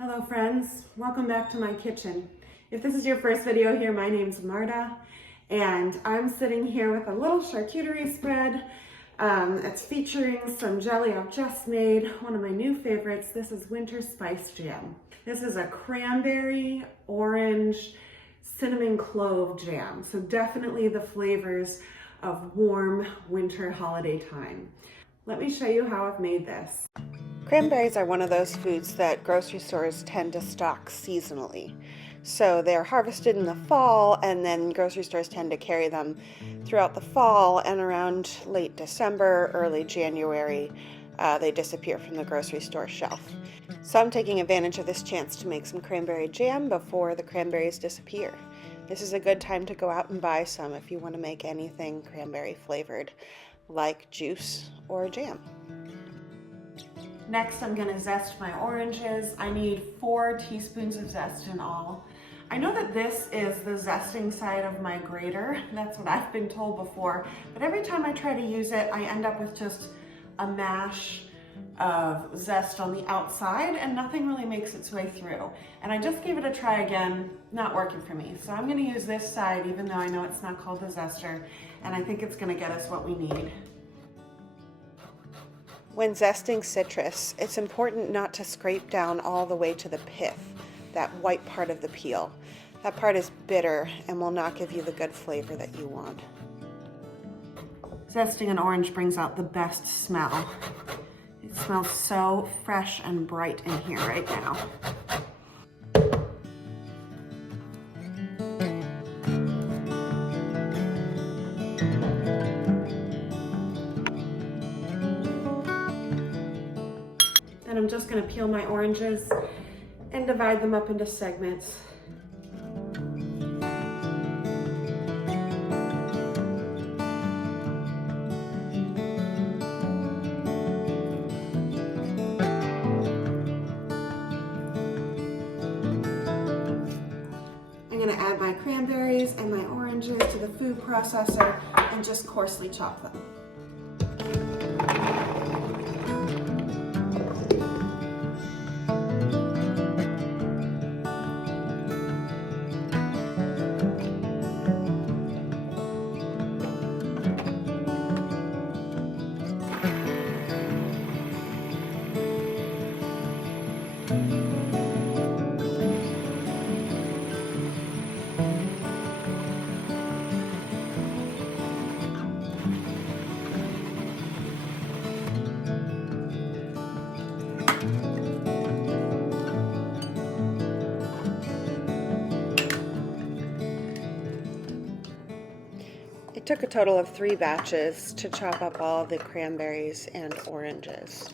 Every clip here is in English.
Hello friends, welcome back to my kitchen. If this is your first video here, my name's Marta and I'm sitting here with a little charcuterie spread. It's featuring some jelly I've just made, one of my new favorites. This is winter spice jam. This is a cranberry, orange, cinnamon clove jam. So definitely the flavors of warm winter holiday time. Let me show you how I've made this. Cranberries are one of those foods that grocery stores tend to stock seasonally. So they're harvested in the fall, and then grocery stores tend to carry them throughout the fall, and around late December, early January, they disappear from the grocery store shelf. So I'm taking advantage of this chance to make some cranberry jam before the cranberries disappear. This is a good time to go out and buy some if you want to make anything cranberry flavored, like juice or jam. Next, I'm going to zest my oranges. I need 4 teaspoons of zest in all. I know that this is the zesting side of my grater. That's what I've been told before. But every time I try to use it, I end up with just a mash of zest on the outside and nothing really makes its way through. And I just gave it a try again, not working for me. So I'm going to use this side, even though I know it's not called the zester. And I think it's going to get us what we need. When zesting citrus, it's important not to scrape down all the way to the pith, that white part of the peel. That part is bitter and will not give you the good flavor that you want. Zesting an orange brings out the best smell. It smells so fresh and bright in here right now. Then I'm just going to peel my oranges and divide them up into segments. I'm going to add my cranberries and my oranges to the food processor and just coarsely chop them. It took a total of 3 batches to chop up all the cranberries and oranges.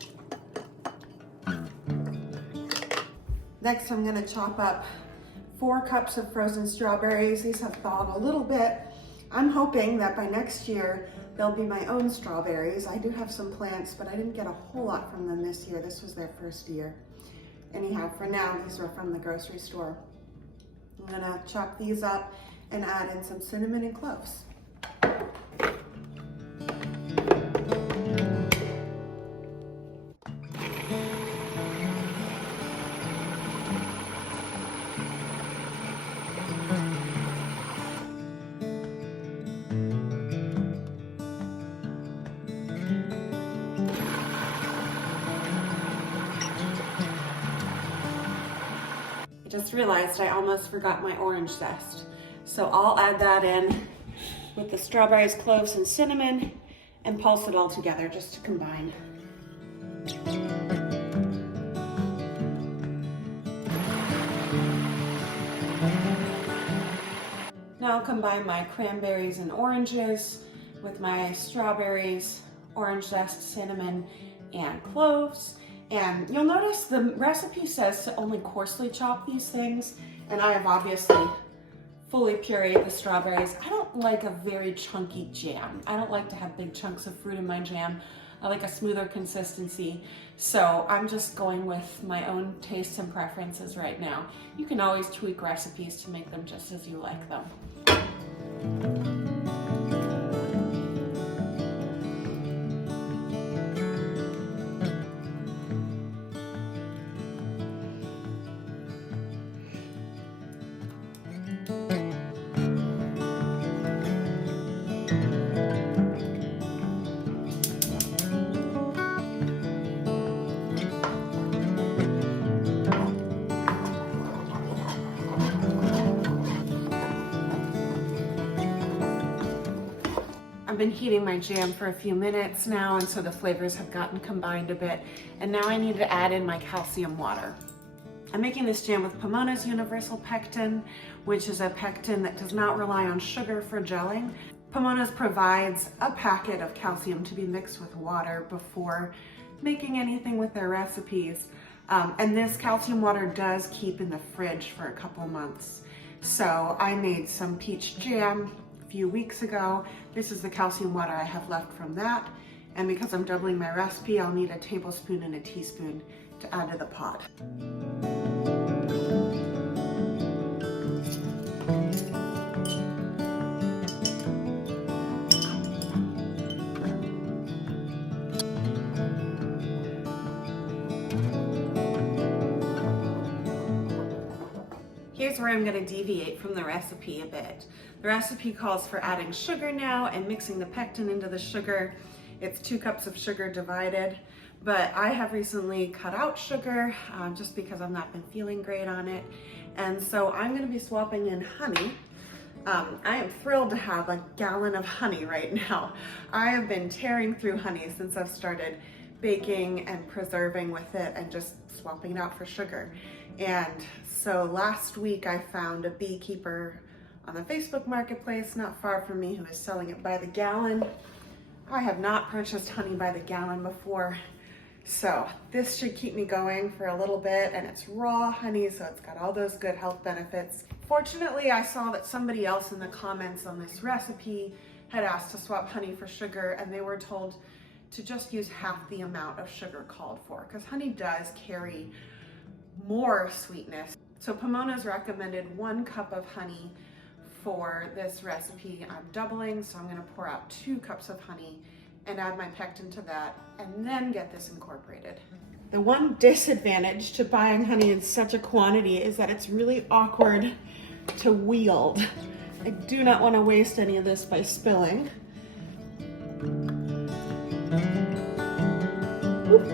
Next, I'm going to chop up 4 cups of frozen strawberries. These have thawed a little bit. I'm hoping that by next year, they'll be my own strawberries. I do have some plants, but I didn't get a whole lot from them this year. This was their first year. Anyhow, for now, these are from the grocery store. I'm going to chop these up and add in some cinnamon and cloves. I just realized I almost forgot my orange zest. So I'll add that in with the strawberries, cloves, and cinnamon and pulse it all together just to combine. Now I'll combine my cranberries and oranges with my strawberries, orange zest, cinnamon, and cloves. And you'll notice the recipe says to only coarsely chop these things, and I have obviously fully pureed the strawberries. I don't like a very chunky jam. I don't like to have big chunks of fruit in my jam. I like a smoother consistency. So I'm just going with my own tastes and preferences right now. You can always tweak recipes to make them just as you like them. I've been heating my jam for a few minutes now, and so the flavors have gotten combined a bit. And now I need to add in my calcium water. I'm making this jam with Pamona's Universal Pectin, which is a pectin that does not rely on sugar for gelling. Pamona's provides a packet of calcium to be mixed with water before making anything with their recipes. And this calcium water does keep in the fridge for a couple months. So I made some peach jam a few weeks ago. This is the calcium water I have left from that. And because I'm doubling my recipe, I'll need a tablespoon and a teaspoon to add to the pot. Here's where I'm going to deviate from the recipe a bit. The recipe calls for adding sugar now and mixing the pectin into the sugar. It's 2 cups of sugar divided, but I have recently cut out sugar just because I've not been feeling great on it. And so I'm going to be swapping in honey. I am thrilled to have a gallon of honey right now. I have been tearing through honey since I've started baking and preserving with it and just swapping it out for sugar. And so last week I found a beekeeper on the Facebook marketplace not far from me who is selling it by the gallon. I have not purchased honey by the gallon before, so this should keep me going for a little bit, and it's raw honey, so it's got all those good health benefits. Fortunately, I saw that somebody else in the comments on this recipe had asked to swap honey for sugar, and they were told to just use half the amount of sugar called for, because honey does carry more sweetness. So Pamona's recommended 1 cup of honey for this recipe. I'm doubling, so I'm going to pour out 2 cups of honey and add my pectin to that, and then get this incorporated. The one disadvantage to buying honey in such a quantity is that it's really awkward to wield. I do not want to waste any of this by spilling. Oop.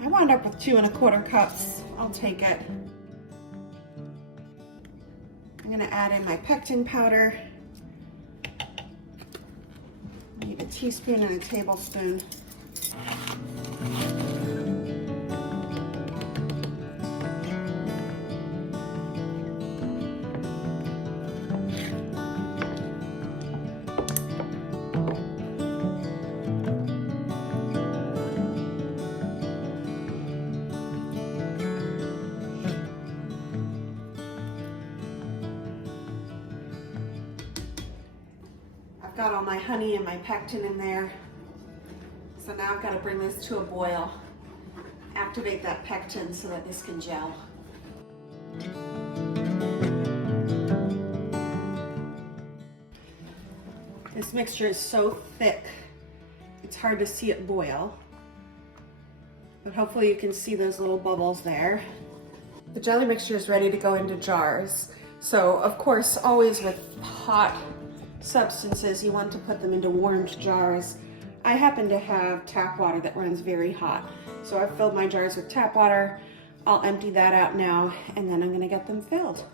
I wound up with 2 1/4 cups. I'll take it. I'm going to add in my pectin powder. I need a teaspoon and a tablespoon. Got all my honey and my pectin in there. So now I've got to bring this to a boil, activate that pectin so that this can gel. This mixture is so thick, it's hard to see it boil, but hopefully you can see those little bubbles there. The jelly mixture is ready to go into jars. So of course, always with hot substances, you want to put them into warmed jars. I happen to have tap water that runs very hot, so I've filled my jars with tap water. I'll empty that out now, and then I'm going to get them filled.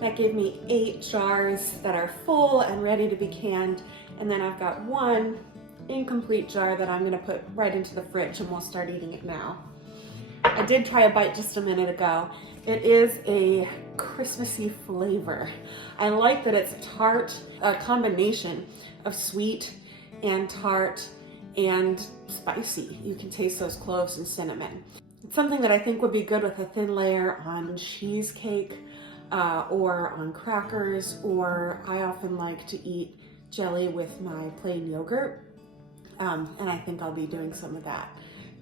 That gave me 8 jars that are full and ready to be canned, and then I've got 1 incomplete jar that I'm going to put right into the fridge, and we'll start eating it now. I did try a bite just a minute ago. It is a Christmassy flavor. I like that it's tart, a combination of sweet and tart and spicy. You can taste those cloves and cinnamon. It's something that I think would be good with a thin layer on cheesecake or on crackers, or I often like to eat jelly with my plain yogurt, and I think I'll be doing some of that.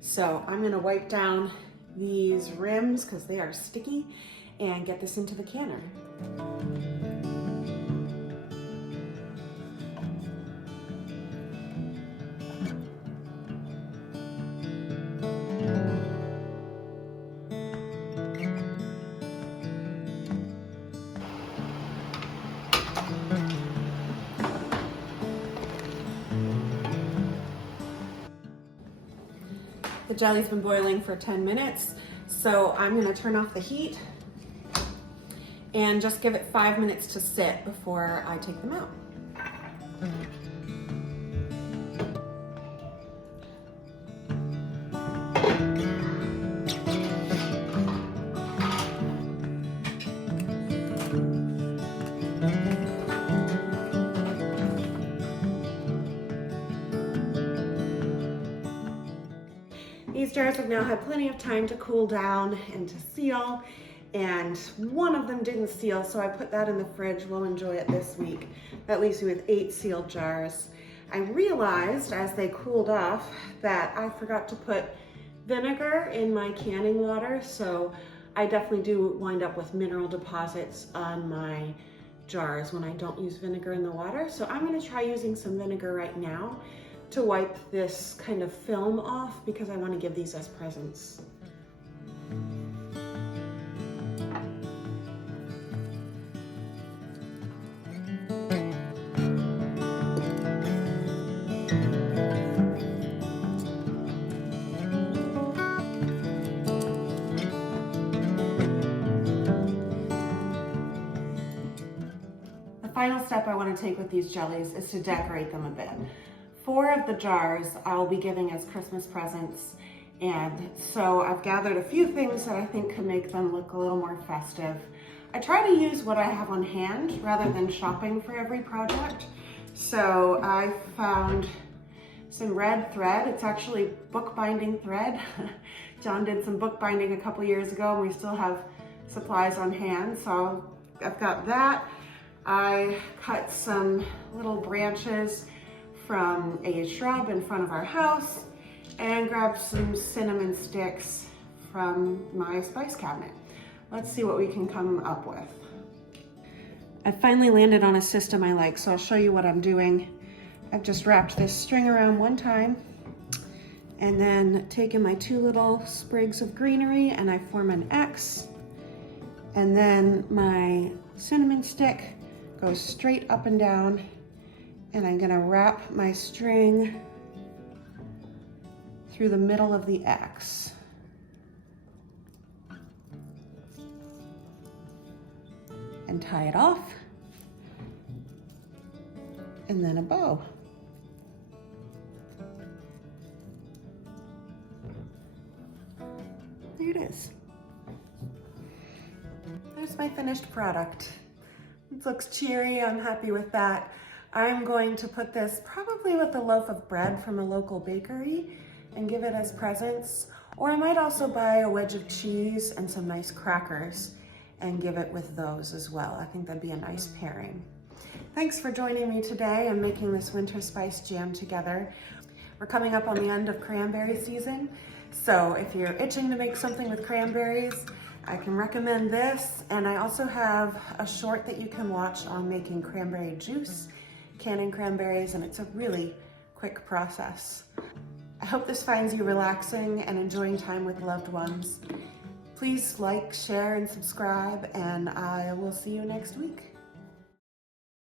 So I'm going to wipe down these rims because they are sticky and get this into the canner. The jelly's been boiling for 10 minutes, so I'm gonna turn off the heat and just give it 5 minutes to sit before I take them out. These jars have now had plenty of time to cool down and to seal, and one of them didn't seal, so I put that in the fridge. We'll enjoy it this week. That leaves me with 8 sealed jars. I realized as they cooled off that I forgot to put vinegar in my canning water, so I definitely do wind up with mineral deposits on my jars when I don't use vinegar in the water. So I'm gonna try using some vinegar right now to wipe this kind of film off because I want to give these as presents. The final step I want to take with these jellies is to decorate them a bit. 4 of the jars I'll be giving as Christmas presents, and so I've gathered a few things that I think could make them look a little more festive. I try to use what I have on hand rather than shopping for every project. So I found some red thread. It's actually bookbinding thread. John did some bookbinding a couple years ago and we still have supplies on hand. So I've got that. I cut some little branches from a shrub in front of our house and grabbed some cinnamon sticks from my spice cabinet. Let's see what we can come up with. I finally landed on a system I like, so I'll show you what I'm doing. I've just wrapped this string around one time and then taken my 2 little sprigs of greenery and I form an X, and then my cinnamon stick goes straight up and down, and I'm gonna wrap my string through the middle of the X. And tie it off, and then a bow. There it is. There's my finished product. It looks cheery, I'm happy with that. I'm going to put this probably with a loaf of bread from a local bakery and give it as presents, or I might also buy a wedge of cheese and some nice crackers and give it with those as well. I think that'd be a nice pairing. Thanks for joining me today and making this winter spice jam together. We're coming up on the end of cranberry season, so if you're itching to make something with cranberries, I can recommend this, and I also have a short that you can watch on making cranberry juice, canning cranberries, and it's a really quick process. I hope this finds you relaxing and enjoying time with loved ones. Please like, share, and subscribe, and I will see you next week.